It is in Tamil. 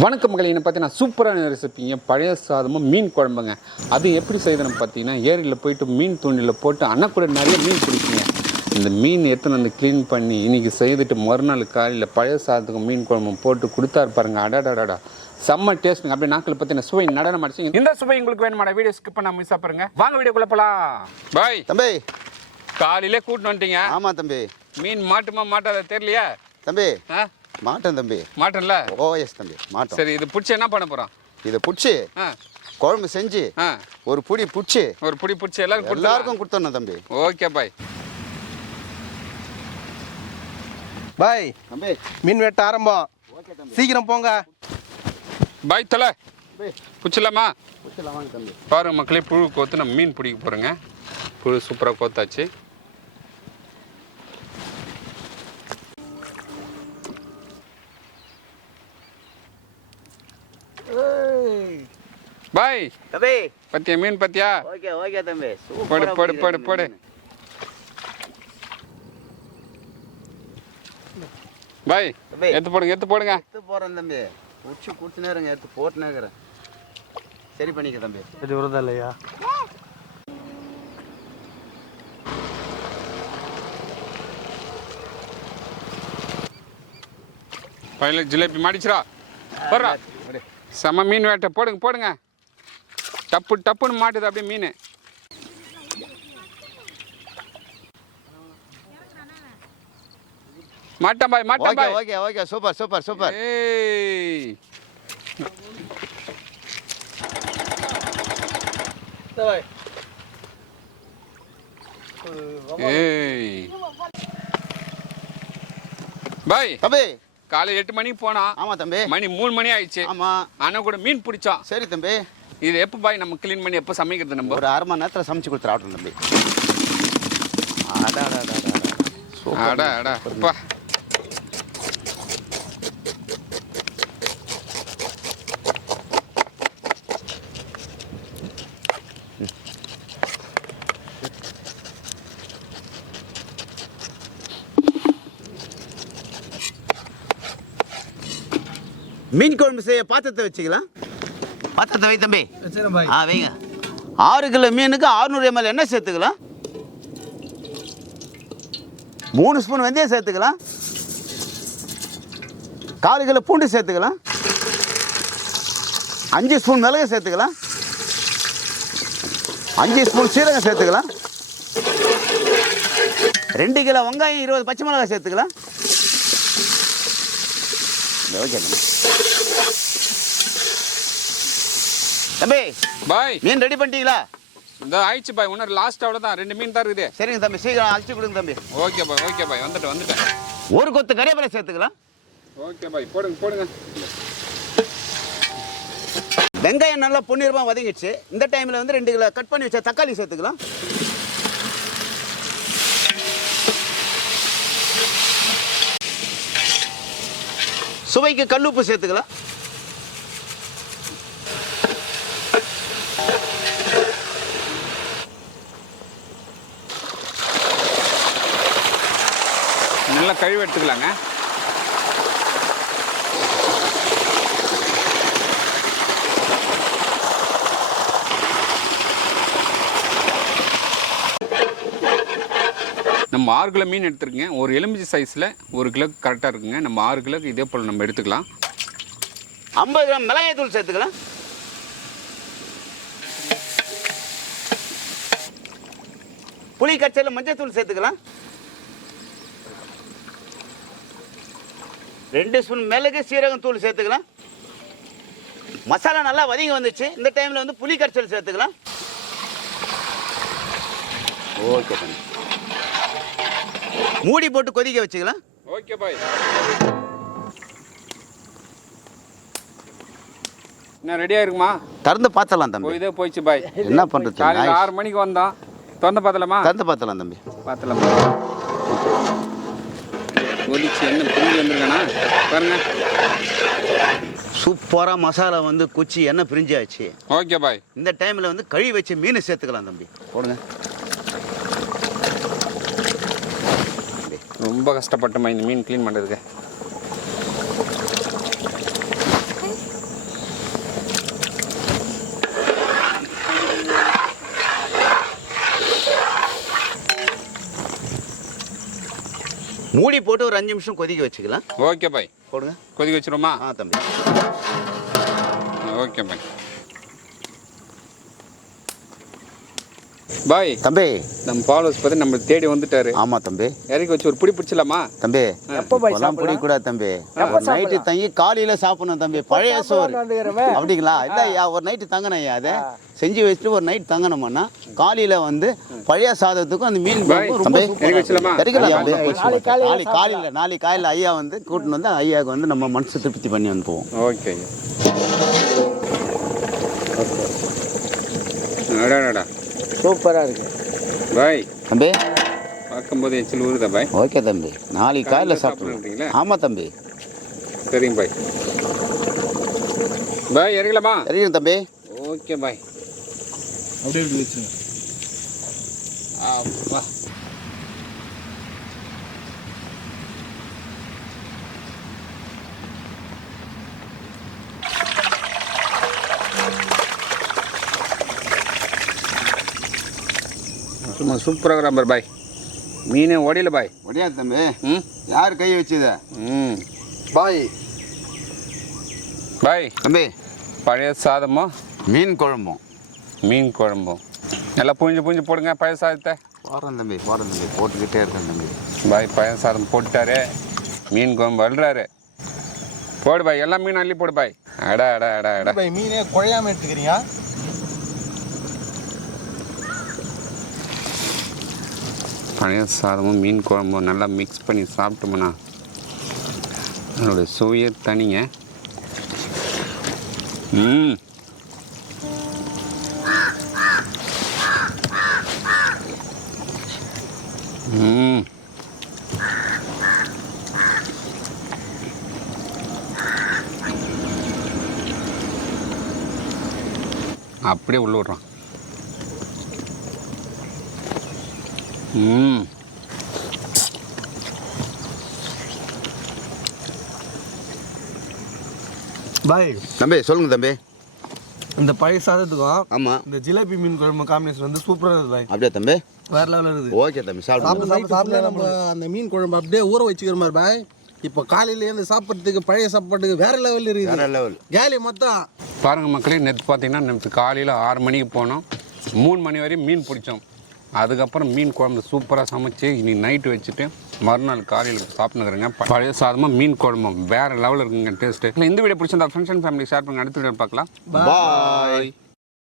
வணக்கம் மகளே, என்ன பார்த்தீங்கன்னா சூப்பரான ரெசிபிங்க பழைய சாதமும் மீன் குழம்புங்க. அது எப்படி செய்யணும்னு பார்த்தீங்கன்னா ஏரியில் போயிட்டு மீன் தூண்டில் போட்டு அன்னக்கூட நிறைய மீன் பிடிக்குங்க. இந்த மீன் எடுத்துன்னு வந்து க்ளீன் பண்ணி இன்றைக்கி செய்துட்டு மறுநாள் காலையில் பழைய சாதத்துக்கும் மீன் குழம்பும் போட்டு கொடுத்தாரு பாருங்க. அடாடாடா செம்ம டேஸ்ட்டுங்க. அப்படியே நாக்கில் பார்த்தீங்கன்னா சுவை நடனம் அடிச்சு. இந்த சுவை உங்களுக்கு வேணுமாடா? வீடியோ ஸ்கிப் பண்ணாம மிஸ் பாருங்க. வாங்க வீடியோக்குள்ள போலாம். பாய் தம்பி, காலையிலே கூட்டின்னு வந்துட்டீங்க. ஆமாம் தம்பி. மீன் மாட்டுமா மாட்டாத தெரியலையா தம்பி? மாட்டேன் தம்பி. மாட்டேன்ல? ஓ எஸ் தம்பி, மாட்டேன். சரி, இது பிடிச்சி என்ன பண்ண போகிறோம்? இதை பிடிச்சி குழம்பு செஞ்சு ஒரு புடி பிடிச்சி எல்லாருக்கும் கொடுத்துடணும் தம்பி. Okay bye. பாய் தம்பி, மீன் வெட்ட ஆரம்பம். சீக்கிரம் போங்க பாய். தலை பிடிச்சிடலாமா? பிடிச்சலாமாங்க தம்பி. பாருங்க மக்களே, புழு கோத்து நம்ம மீன் பிடிக்க போகிறோங்க. புழு சூப்பராக கோத்தாச்சு. பாய் தம்பி, பத்தியா மீன் பத்தியா? ஓகே ஓகே தம்பி. போடு போடு போடு போடு. பாய் எடுத்து போடுங்க எடுத்து போடுங்க. எடுத்து போகிறேன் தம்பி. உச்சி குடிச்சு நேரங்க எடுத்து போட்டு நேக்கிறேன். சரி பண்ணிக்க தம்பி. இது வருதா இல்லையா? பையில ஜிலேபி மாடிச்சிரா போடுறா. செம்ம மீன் வேட்டை. போடுங்க போடுங்க. டப்பு டப்புன்னு மாட்டுது அப்படியே மீன். மாட்டான் பாய் மாட்டான் பாய். Okay okay super super super. ஏய் ஏய் பாய் தம்பி, காலை 8 மணிக்கு போனா. ஆமா தம்பி. மணி 3 மணி ஆயிடுச்சு. ஆமா. ஆனா கூட மீன் பிடிச்சோம். சரி தம்பி. இது எப்போ பாய் நம்ம க்ளீன் பண்ணி எப்போ சமைக்கிறது? நம்ம ஒரு 1/2 மணி நேரத்தில் சமைச்சு கொடுத்துருவோம் தம்பி. அடா அடா அப்பா. மீன் குழம்பு செய்ய பாத்திரத்தை வச்சுக்கலாம். பாத்திரத்தை வை தம்பி. வைங்க. 6 கிலோ மீனுக்கு 600 ml எண்ணெய் சேர்த்துக்கலாம். 3 ஸ்பூன் வெந்தயம் சேர்த்துக்கலாம். 4 கிலோ பூண்டு சேர்த்துக்கலாம். 5 ஸ்பூன் மிளகு சேர்த்துக்கலாம். 5 ஸ்பூன் சீரகம் சேர்த்துக்கலாம். 2 கிலோ வெங்காயம் 20 பச்சை மிளகாய் சேர்த்துக்கலாம். ஓகே தம்பி. பாய் மீன் ரெடி பண்ணிட்டீங்களா? இந்த ஆயிடுச்சு பாய். இன்னொரு லாஸ்ட் அவ்வளோதான். 2 மீன் தான் இருக்குது. சரிங்க தம்பி, சீக்கிரம் அழைச்சி கொடுங்க தம்பி. Okay bye okay bye. வந்துட்டேன். ஒரு கொத்து கறிவேப்பிலை சேர்த்துக்கலாம். Okay bye. போடுங்க. வெங்காயம் நல்லா பொன்னிறமாக வதங்கிடுச்சு. இந்த டைமில் வந்து 2 கிலோ கட் பண்ணி வச்ச தக்காளி சேர்த்துக்கலாம். சுவைக்கு கல்லுப்பு சேர்த்துக்கலாம். நல்லா கழுவி எடுத்துக்கலாங்க. நம்ம 6 கிலோ மீன் எடுத்துருக்கங்க. ஒரு எலுமிச்சை சைஸில் 1 கிலோ கரெக்டாக இருக்குங்க. நம்ம 6 கிலோக்கு இதே போல் நம்ம எடுத்துக்கலாம். 50 கிராம் மிளகாய் தூள் சேர்த்துக்கலாம். புளி கரைச்சல்ல மஞ்சள் தூள் சேர்த்துக்கலாம். 2 ஸ்பூன் மிளகு சீரகம் தூள் சேர்த்துக்கலாம். மசாலா நல்லா வதங்கி வந்துச்சு. இந்த டைமில் வந்து புளி கரைச்சல் சேர்த்துக்கலாம். ஓகே தம்பி. மூடி போட்டு கொதிக்க வச்சுக்கலாம். Okay bye. என்ன ரெடியாக இருக்குமா? திறந்து பார்த்தலாம் தம்பி. இதே போயிடுச்சு பாய். என்ன பண்ணுறது? காலையில் 6 மணிக்கு வந்தோம். திறந்து பார்த்தலாமா? திறந்து பார்த்தலாம் தம்பி. பார்த்தலாமா? கொதிச்சு என்ன பிரிஞ்சு வந்துருக்கானா பாருங்க. சூப்பராக மசாலா வந்து குச்சி எண்ணெய் பிரிஞ்சாச்சு. Okay bye. இந்த டைமில் வந்து கழுவி வச்சு மீன் சேர்த்துக்கலாம் தம்பி. போடுங்க. ரொம்ப கஷ்டப்பட்டோமா இந்த மீன் க்ளீன் பண்ணுறதுக்கு. மூடி போட்டு ஒரு 5 நிமிஷம் கொதிக்க வச்சுக்கலாம். Okay bye. போடுங்க. கொதிக்க வச்சிருமா? தம்பி. Okay bye. பாய் தம்பி, நம்ம ஃபாலோவர்ஸ் பார்த்து நம்ம தேடி வந்துட்டாரு. ஆமா தம்பி. இறக்கி வச்சு ஒரு பிடி பிடிச்சலாமா தம்பி? எப்போலாம் பிடிக்கூடாது தம்பி. நைட்டு தங்கி காலையில சாப்பிடணும் தம்பி. பழைய சோறு அப்படிங்களா? இல்ல ஐயா, ஒரு நைட்டு தங்கணும் ஐயா. அதை செஞ்சு வச்சுட்டு ஒரு நைட் தங்கணும்னா காலையில வந்து பழைய சாதத்துக்கும் அந்த மீன் நாளைக்கு காலையில் ஐயா வந்து கூட்டின்னு வந்து ஐயாவுக்கு வந்து நம்ம மனசு திருப்தி பண்ணி வந்து போவோம். ஓகே. அடாடா சூப்பராக இருக்கு பாய். தம்பி பார்க்கும்போது எச்சில் ஊறுதா பாய்? ஓகே தம்பி, நாளைக்கு காலையில் சாப்பிட்றீங்களா? ஆமாம் தம்பி. சரிங்க பாய். பாய் இறங்கலாமா? இறங்கிடும் தம்பி. Okay bye. அப்படியே வச்சுருங்க. அப்பா சும்மா சூப்பராக நம்பர் பாய். மீனே ஒடையில பாய். ஒடையாது தம்பி. யார் கை வச்சுத? பாய் பாய் தம்பி, பழைய சாதமும் மீன் குழம்பும். மீன் குழம்பும் நல்லா புழிஞ்சு போடுங்க பழைய சாதத்தை. போடுறேன் தம்பி போட்டுக்கிட்டே இருக்கேன் தம்பி. பாய் பழைய சாதம் போட்டுட்டாரு, மீன் குழம்பு அழுறாரு. போடு பாய், எல்லா மீன் அள்ளி போடு பாய். அடா அடா அடா அடா பாய், மீனே குழையாம எடுத்துக்கிறீங்க. பழைய சாதமும் மீன் குழம்பும் நல்லா மிக்ஸ் பண்ணி சாப்பிட்டோம்னா அதோடைய சுவையே தனிங்க. அப்படியே உள்ள விட்றான். பாய் தம்பி சொல்லுங்க தம்பி. இந்த பழைய சாதத்துக்கும் ஆமா இந்த ஜிலேபி மீன் குழம்பு காம்பினேஷன் வந்து சூப்பராக இருக்குது பாய். அப்படியே தம்பி, வேற லெவலில் இருக்குது. ஓகே தம்பி, சாப்பிட்டு நம்ம அந்த மீன் குழம்பு அப்படியே ஊற வச்சுக்கிற மாதிரி பாய். இப்போ காலையில இருந்து சாப்பிட்றதுக்கு பழைய சாப்பாட்டுக்கு வேற லெவல் இருக்குது. வேற லெவல் கேலி மொத்தம் பாருங்க மக்களே, நேற்று பார்த்தீங்கன்னா நேற்று காலையில் 6 மணிக்கு போனோம், 3 மணி வரையும் மீன் பிடிச்சோம். அதுக்கப்புறம் மீன் குழம்பு சூப்பராக சமைச்சு இன்னைக்கு நைட்டு வச்சுட்டு மறுநாள் காலையில் சாப்பிட்டுக்கிறேங்க. பழைய சாதமாக மீன் குழம்பும் வேறு லெவலில் இருக்குங்க டேஸ்ட்டு. இந்த வீடியோ பிடிச்சிருந்தா ஃப்ரெண்ட்ஸ் அண்ட் ஃபேமிலி ஷேர் பண்ணுங்க. அடுத்த வீடியோ பார்க்கலாம். பாய்.